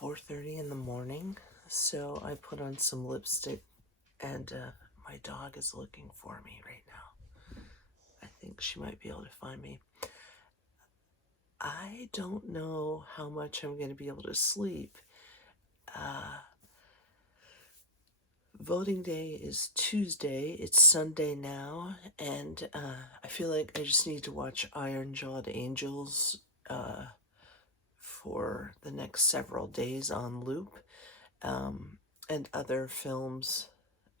4:30 in the morning, so I put on some lipstick, and my dog is looking for me right now. I think she might be able to find me. I don't know how much I'm going to be able to sleep. Uh, Voting day is Tuesday. It's Sunday now, and I feel like I just need to watch Iron Jawed Angels for the next several days on loop, um, and other films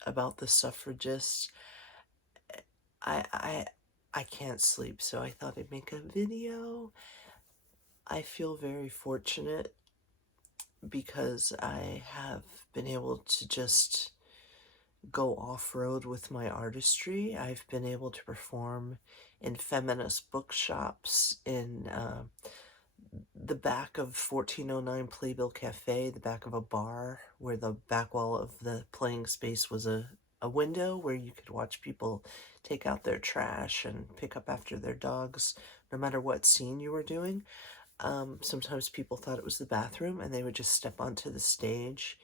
about the suffragists. I I I can't sleep, so I thought I'd make a video. I feel very fortunate because I have been able to just go off-road with my artistry. I've been able to perform in feminist bookshops in the back of 1409 Playbill Cafe, the back of a bar where the back wall of the playing space was a window where you could watch people take out their trash and pick up after their dogs, no matter what scene you were doing. Sometimes people thought it was the bathroom and they would just step onto the stage.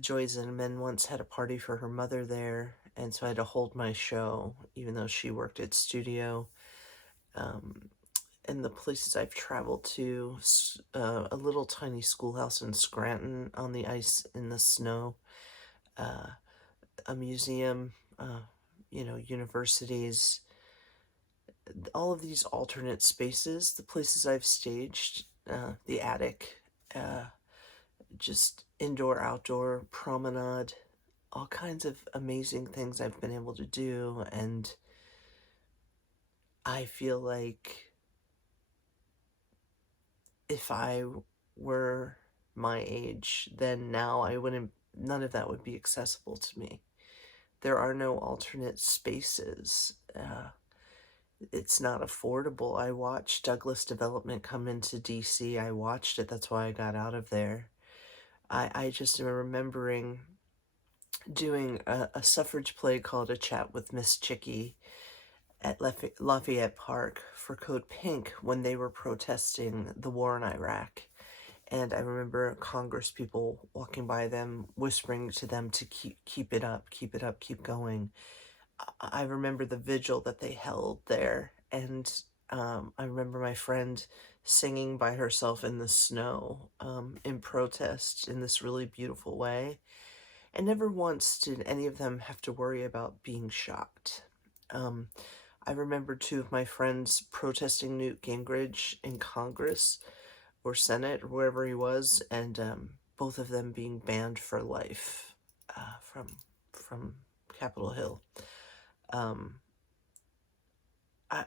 Joy Zinnemann once had a party for her mother there, and so I had to hold my show, even though she worked at studio. And the places I've traveled to, a little tiny schoolhouse in Scranton on the ice in the snow, a museum, universities, all of these alternate spaces, the places I've staged, the attic, just indoor, outdoor, promenade, all kinds of amazing things I've been able to do, and I feel like if I were my age, then now none of that would be accessible to me. There are no alternate spaces. It's not affordable. I watched Douglas Development come into DC. I watched it. That's why I got out of there. I just am remembering doing a suffrage play called A Chat with Miss Chickie at Lafayette Park for Code Pink when they were protesting the war in Iraq. And I remember Congress people walking by them, whispering to them to keep it up, keep it up, keep going. I remember the vigil that they held there, and I remember my friend singing by herself in the snow in protest in this really beautiful way. And never once did any of them have to worry about being shot. I remember two of my friends protesting Newt Gingrich in Congress or Senate or wherever he was, and both of them being banned for life from Capitol Hill.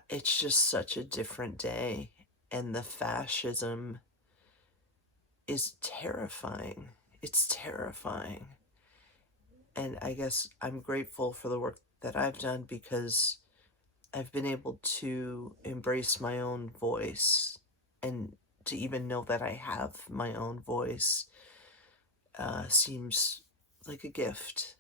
It's just such a different day, and the fascism is terrifying. It's terrifying. And I guess I'm grateful for the work that I've done because I've been able to embrace my own voice, and to even know that I have my own voice seems like a gift.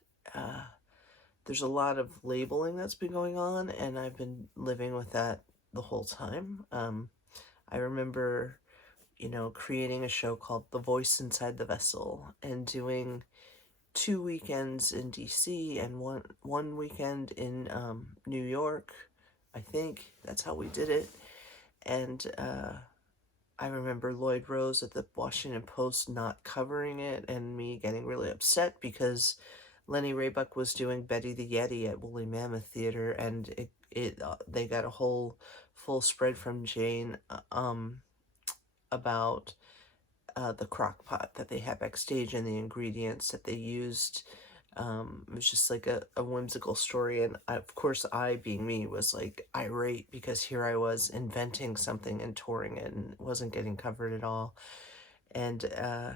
There's a lot of labeling that's been going on, and I've been living with that the whole time. I remember, creating a show called The Voice Inside the Vessel and doing 2 weekends in DC and one weekend in New York. I think that's how we did it. And I remember Lloyd Rose at the Washington Post not covering it and me getting really upset because Lenny Raybuck was doing Betty the Yeti at Woolly Mammoth Theater, and they got a whole full spread from Jane about the crock pot that they had backstage and the ingredients that they used. It was just like a whimsical story, and of course I, being me, was like irate because here I was inventing something and touring it and it wasn't getting covered at all. And I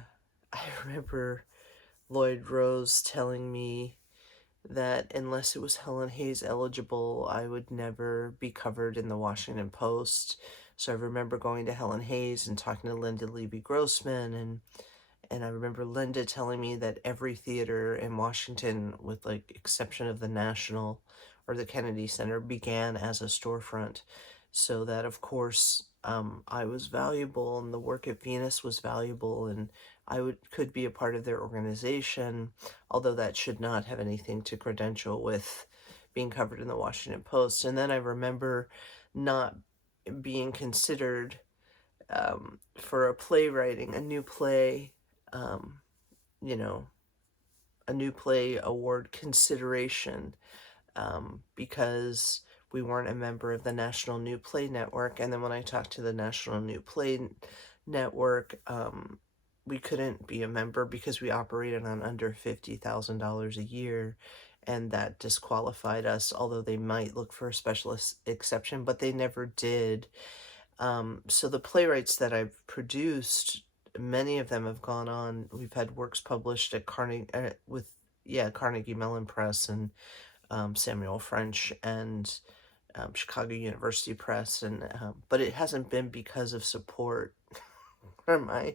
remember Lloyd Rose telling me that unless it was Helen Hayes eligible, I would never be covered in the Washington Post. So I remember going to Helen Hayes and talking to Linda Levy-Grossman, and I remember Linda telling me that every theater in Washington, with like exception of the National or the Kennedy Center, began as a storefront. so that of course I was valuable and the work at Venus was valuable and could be a part of their organization, although that should not have anything to credential with being covered in the Washington Post. And then I remember not being considered for a playwriting, a new play, um, you know, a new play award consideration because we weren't a member of the National New Play Network. And then when I talked to the National New Play Network, we couldn't be a member because we operated on under $50,000 a year. And that disqualified us, although they might look for a special exception, but they never did. So the playwrights that I've produced, many of them have gone on. We've had works published at Carnegie Mellon Press and Samuel French and Chicago University Press, and but it hasn't been because of support from my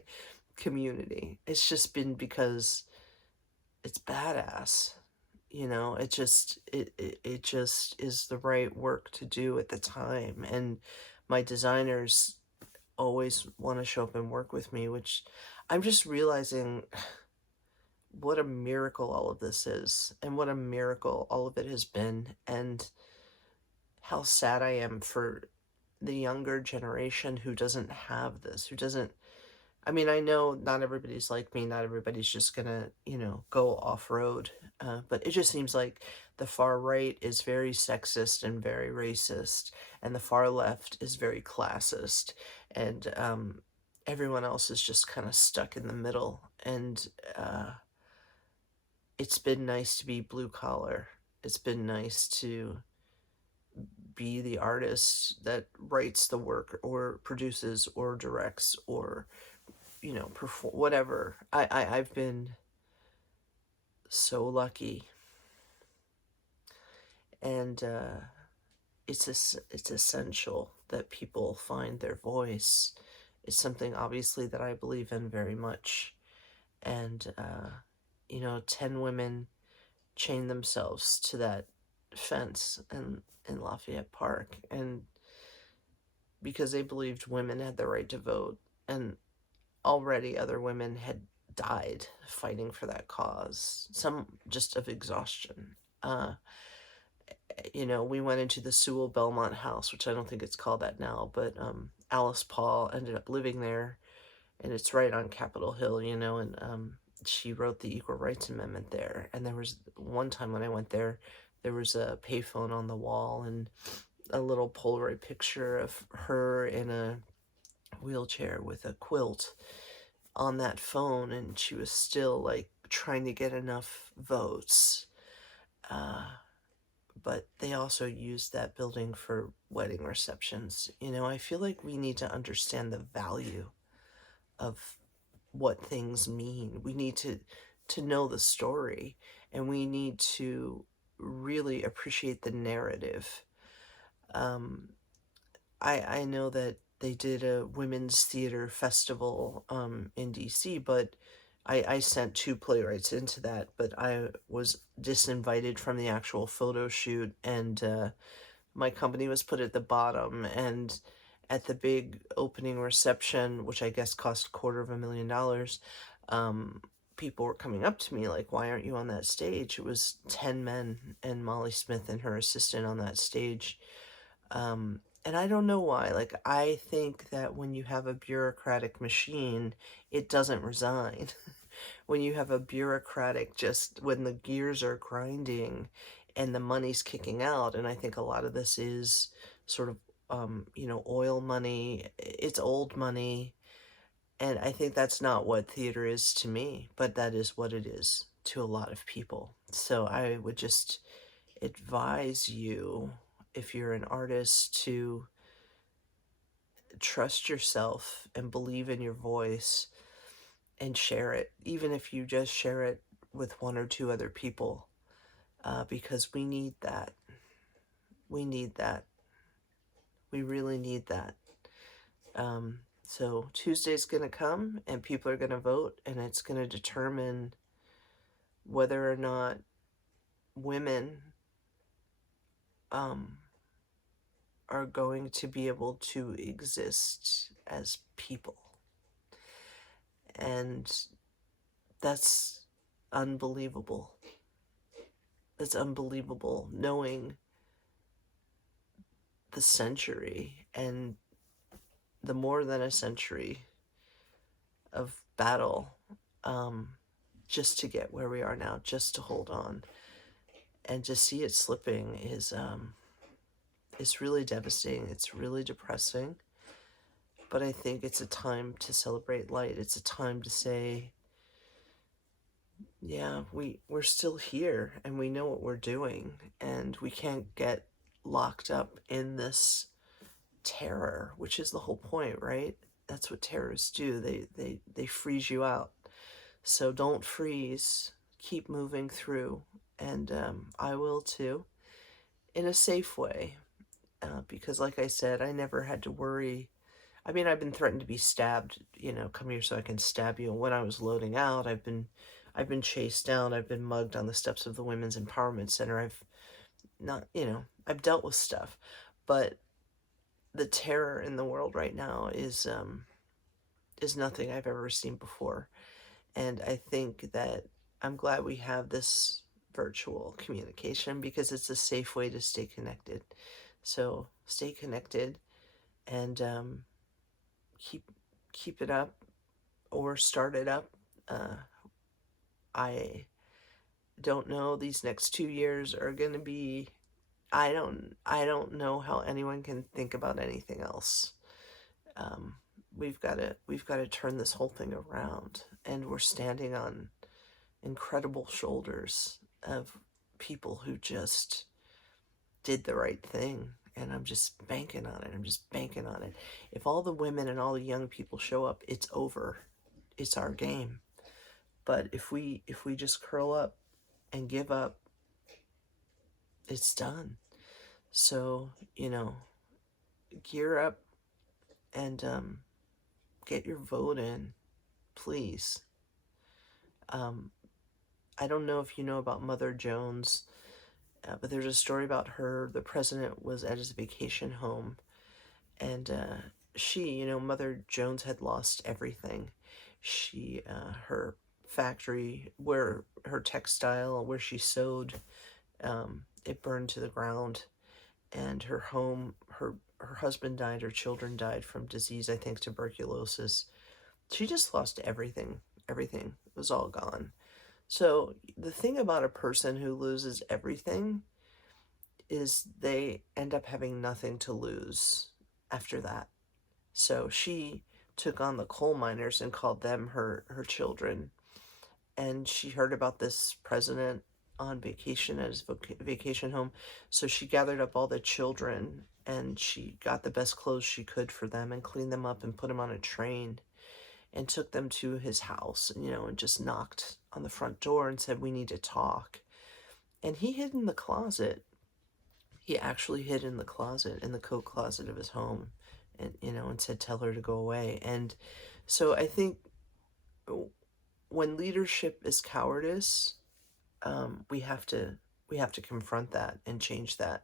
community. It's just been because it's badass. It just is the right work to do at the time, and my designers always want to show up and work with me, which I'm just realizing what a miracle all of this is, and what a miracle all of it has been, and how sad I am for the younger generation who doesn't have this, who doesn't. I mean, I know not everybody's like me, not everybody's just gonna, go off road, but it just seems like the far right is very sexist and very racist, and the far left is very classist, and everyone else is just kind of stuck in the middle. And it's been nice to be blue collar. It's been nice to be the artist that writes the work or produces or directs or perform whatever. I've been so lucky, and it's essential that people find their voice. It's something obviously that I believe in very much, and 10 women chained themselves to that fence in Lafayette Park, and because they believed women had the right to vote, and already other women had died fighting for that cause, some just of exhaustion. We went into the Sewell Belmont House, which I don't think it's called that now, but Alice Paul ended up living there, and it's right on Capitol Hill, and she wrote the Equal Rights Amendment there. And there was one time when I went there, there was a payphone on the wall and a little Polaroid picture of her in a wheelchair with a quilt on that phone, and she was still like trying to get enough votes. But they also used that building for wedding receptions. I feel like we need to understand the value of what things mean. We need to know the story, and we need to really appreciate the narrative. I know that they did a women's theater festival in DC, but I sent two playwrights into that, but I was disinvited from the actual photo shoot, and my company was put at the bottom. And at the big opening reception, which I guess cost $250,000, people were coming up to me like, "Why aren't you on that stage?" It was 10 men and Molly Smith and her assistant on that stage. And I don't know why. Like, I think that when you have a bureaucratic machine, it doesn't resign. When you have a bureaucratic, just when the gears are grinding and the money's kicking out, and I think a lot of this is sort of, oil money, it's old money, and I think that's not what theater is to me, but that is what it is to a lot of people. So I would just advise you, if you're an artist, to trust yourself and believe in your voice and share it, even if you just share it with one or two other people, because we need that. We need that. We really need that. So Tuesday's going to come, and people are going to vote, and it's going to determine whether or not women are going to be able to exist as people. And that's unbelievable. It's unbelievable knowing the century and the more than a century of battle, um, just to get where we are now, just to hold on. And to see it slipping is really devastating. It's really depressing. But I think it's a time to celebrate light. It's a time to say, yeah, we're still here and we know what we're doing, and we can't get locked up in this terror, which is the whole point, right? That's what terrorists do. They freeze you out. So don't freeze. Keep moving through, and I will too, in a safe way. Because, like I said, I never had to worry. I mean, I've been threatened to be stabbed. Come here so I can stab you. And when I was loading out, I've been chased down. I've been mugged on the steps of the Women's Empowerment Center. I've not, I've dealt with stuff, but the terror in the world right now is nothing I've ever seen before. And I think that I'm glad we have this virtual communication because it's a safe way to stay connected. So stay connected and keep it up or start it up. I don't know. These next 2 years are going to be. I don't know how anyone can think about anything else. We've got to turn this whole thing around, and we're standing on incredible shoulders of people who just did the right thing, and I'm just banking on it. I'm just banking on it. If all the women and all the young people show up, it's over. It's our game. But if we just curl up and give up, it's done. So, gear up and get your vote in, please. I don't know if you know about Mother Jones, but there's a story about her. The president was at his vacation home, and she, Mother Jones had lost everything. She, her factory, where her textile, where she sewed, it burned to the ground, and her home, her husband died, her children died from disease, I think tuberculosis. She just lost everything. Everything was all gone. So the thing about a person who loses everything is they end up having nothing to lose after that. So she took on the coal miners and called them her children. And she heard about this president on vacation at his vacation home. So she gathered up all the children and she got the best clothes she could for them and cleaned them up and put them on a train and took them to his house, and just knocked on the front door and said, "We need to talk." And he hid in the closet. He actually hid in the closet, in the coat closet of his home, and said, "Tell her to go away." And so I think when leadership is cowardice, we have to confront that and change that.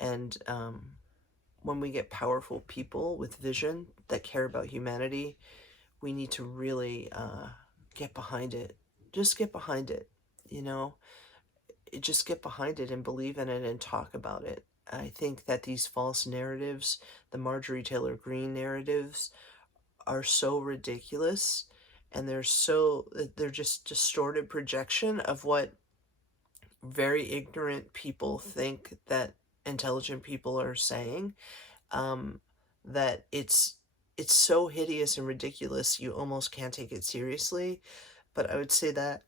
And when we get powerful people with vision that care about humanity, we need to really get behind it. Just get behind it, Just get behind it and believe in it and talk about it. I think that these false narratives, the Marjorie Taylor Greene narratives, are so ridiculous, and they're just distorted projection of what very ignorant people think that intelligent people are saying. That it's so hideous and ridiculous you almost can't take it seriously. But I would say that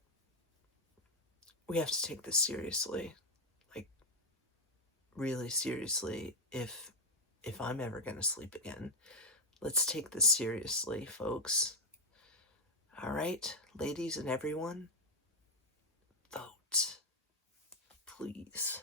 we have to take this seriously, like really seriously, if I'm ever going to sleep again. Let's take this seriously, folks. All right, ladies and everyone, vote, please.